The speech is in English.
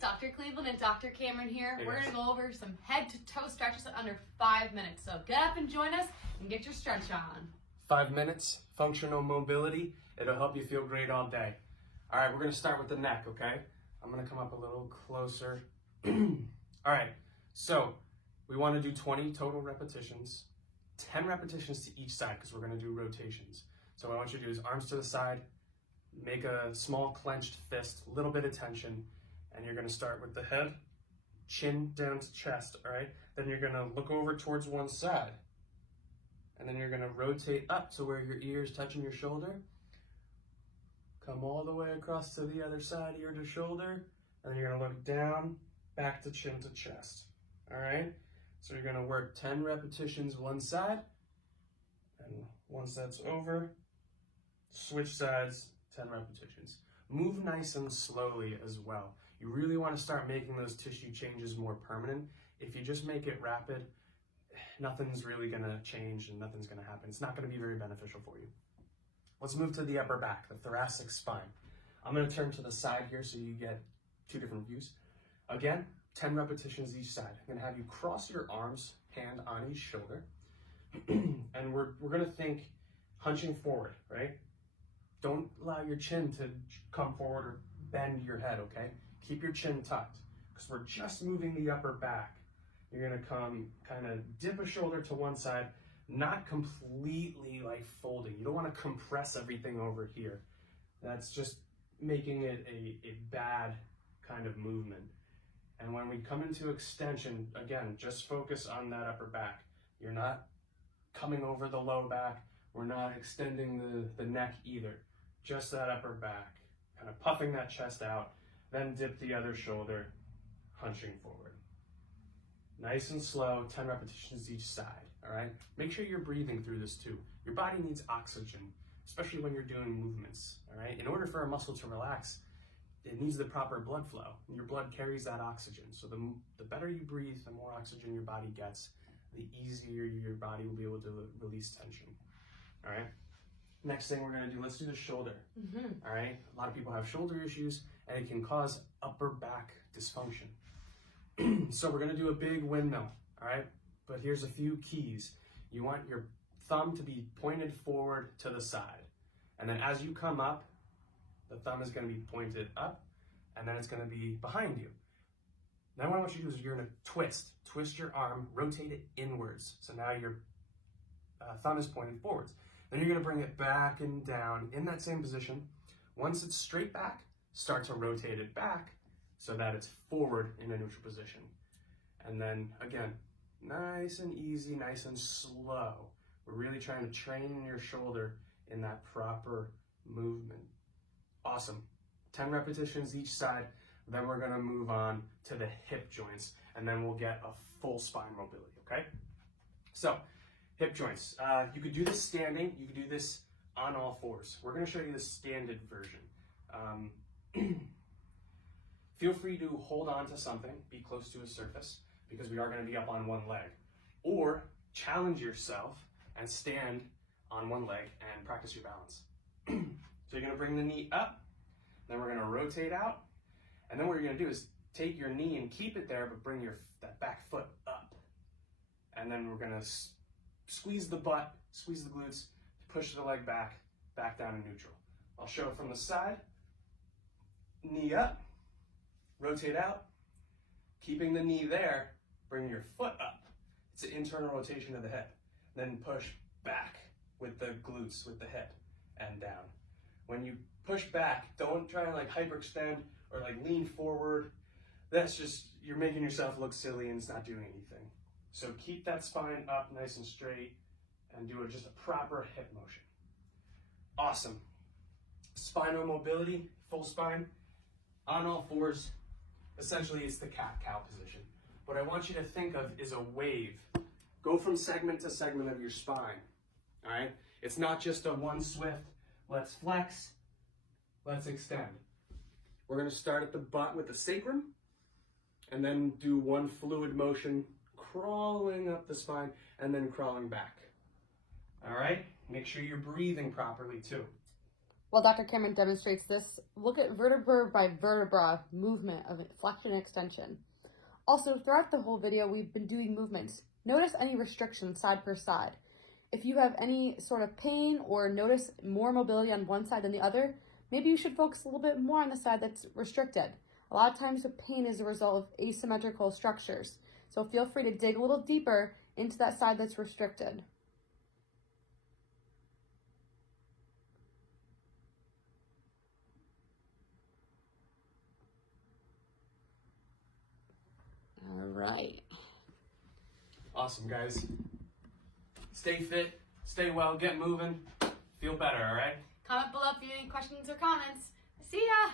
Dr. Cleveland and Dr. Cameron here. Hey, We're guys. going to go over some head to toe stretches in under 5 minutes. So get up and join us and get your stretch on. 5 minutes, functional mobility. It'll help you feel great all day. All right, we're gonna start with the neck, okay? I'm gonna come up a little closer. All right, so we wanna do 20 total repetitions, 10 repetitions to each side because we're gonna do rotations. So what I want you to do is arms to the side, make a small clenched fist, a little bit of tension, and you're gonna start with the head, chin down to chest, all right? Then you're gonna look over towards one side. And then you're gonna rotate up to where your ear's touching your shoulder. Come all the way across to the other side, ear to shoulder. And then you're gonna look down, back to chin to chest. All right? So you're gonna work 10 repetitions one side. And once that's over, switch sides, 10 repetitions. Move nice and slowly as well. You really wanna start making those tissue changes more permanent. If you just make it rapid, nothing's really gonna change and nothing's gonna happen. It's not gonna be very beneficial for you. Let's move to the upper back, the thoracic spine. I'm gonna turn to the side here so you get 2 different views. Again, 10 repetitions each side. I'm gonna have you cross your arms, hand on each shoulder. And we're gonna think hunching forward, right? Don't allow your chin to come forward or bend your head, okay? Keep your chin tucked, because we're just moving the upper back. You're gonna come kind of dip a shoulder to one side, not completely like folding. You don't wanna compress everything over here. That's just making it a bad kind of movement. And when we come into extension, again, just focus on that upper back. You're not coming over the low back. We're not extending the neck either. Just that upper back, kind of puffing that chest out, then dip the other shoulder, hunching forward. Nice and slow, 10 repetitions each side, all right? Make sure you're breathing through this too. Your body needs oxygen, especially when you're doing movements, all right? In order for a muscle to relax, it needs the proper blood flow, and your blood carries that oxygen. So the better you breathe, the more oxygen your body gets, the easier your body will be able to release tension, all right? Next thing we're gonna do, let's do the shoulder, all right? A lot of people have shoulder issues, and it can cause upper back dysfunction. So we're gonna do a big windmill, all right? But here's a few keys. You want your thumb to be pointed forward to the side. And then as you come up, the thumb is gonna be pointed up, and then it's gonna be behind you. Then what I want you to do is you're gonna twist your arm, rotate it inwards. So now your thumb is pointed forwards. Then you're gonna bring it back and down in that same position. Once it's straight back, start to rotate it back so that it's forward in a neutral position. And then again, nice and easy, nice and slow. We're really trying to train your shoulder in that proper movement. Awesome. 10 repetitions each side. Then we're gonna move on to the hip joints, and then we'll get a full spine mobility, okay? So, hip joints. You could do this standing, you could do this on all fours. We're gonna show you the standard version. Feel free to hold on to something, be close to a surface, because we are gonna be up on one leg. Or challenge yourself and stand on one leg and practice your balance. So you're gonna bring the knee up, then we're gonna rotate out, and then what you're gonna do is take your knee and keep it there, but bring that back foot up. And then we're gonna squeeze the butt, squeeze the glutes, push the leg back down to neutral. I'll show it from the side. Knee up, rotate out, keeping the knee there, bring your foot up. It's an internal rotation of the hip. Then push back with the glutes, with the hip, and down. When you push back, don't try to like hyperextend or like lean forward. That's just, you're making yourself look silly and it's not doing anything. So keep that spine up nice and straight and do just a proper hip motion. Awesome. Spinal mobility, full spine, on all fours. Essentially, it's the cat-cow position. What I want you to think of is a wave. Go from segment to segment of your spine, all right? It's not just a one swift, let's flex, let's extend. We're gonna start at the butt with the sacrum, and then do one fluid motion, crawling up the spine, and then crawling back. All right? Make sure you're breathing properly too. While Dr. Cameron demonstrates this, look at vertebra by vertebra movement of flexion and extension. Also, throughout the whole video, we've been doing movements. Notice any restrictions side per side. If you have any sort of pain or notice more mobility on one side than the other, maybe you should focus a little bit more on the side that's restricted. A lot of times the pain is a result of asymmetrical structures. So feel free to dig a little deeper into that side that's restricted. All right. Awesome, guys. Stay fit, stay well, get moving, feel better, all right? Comment below if you have any questions or comments. See ya!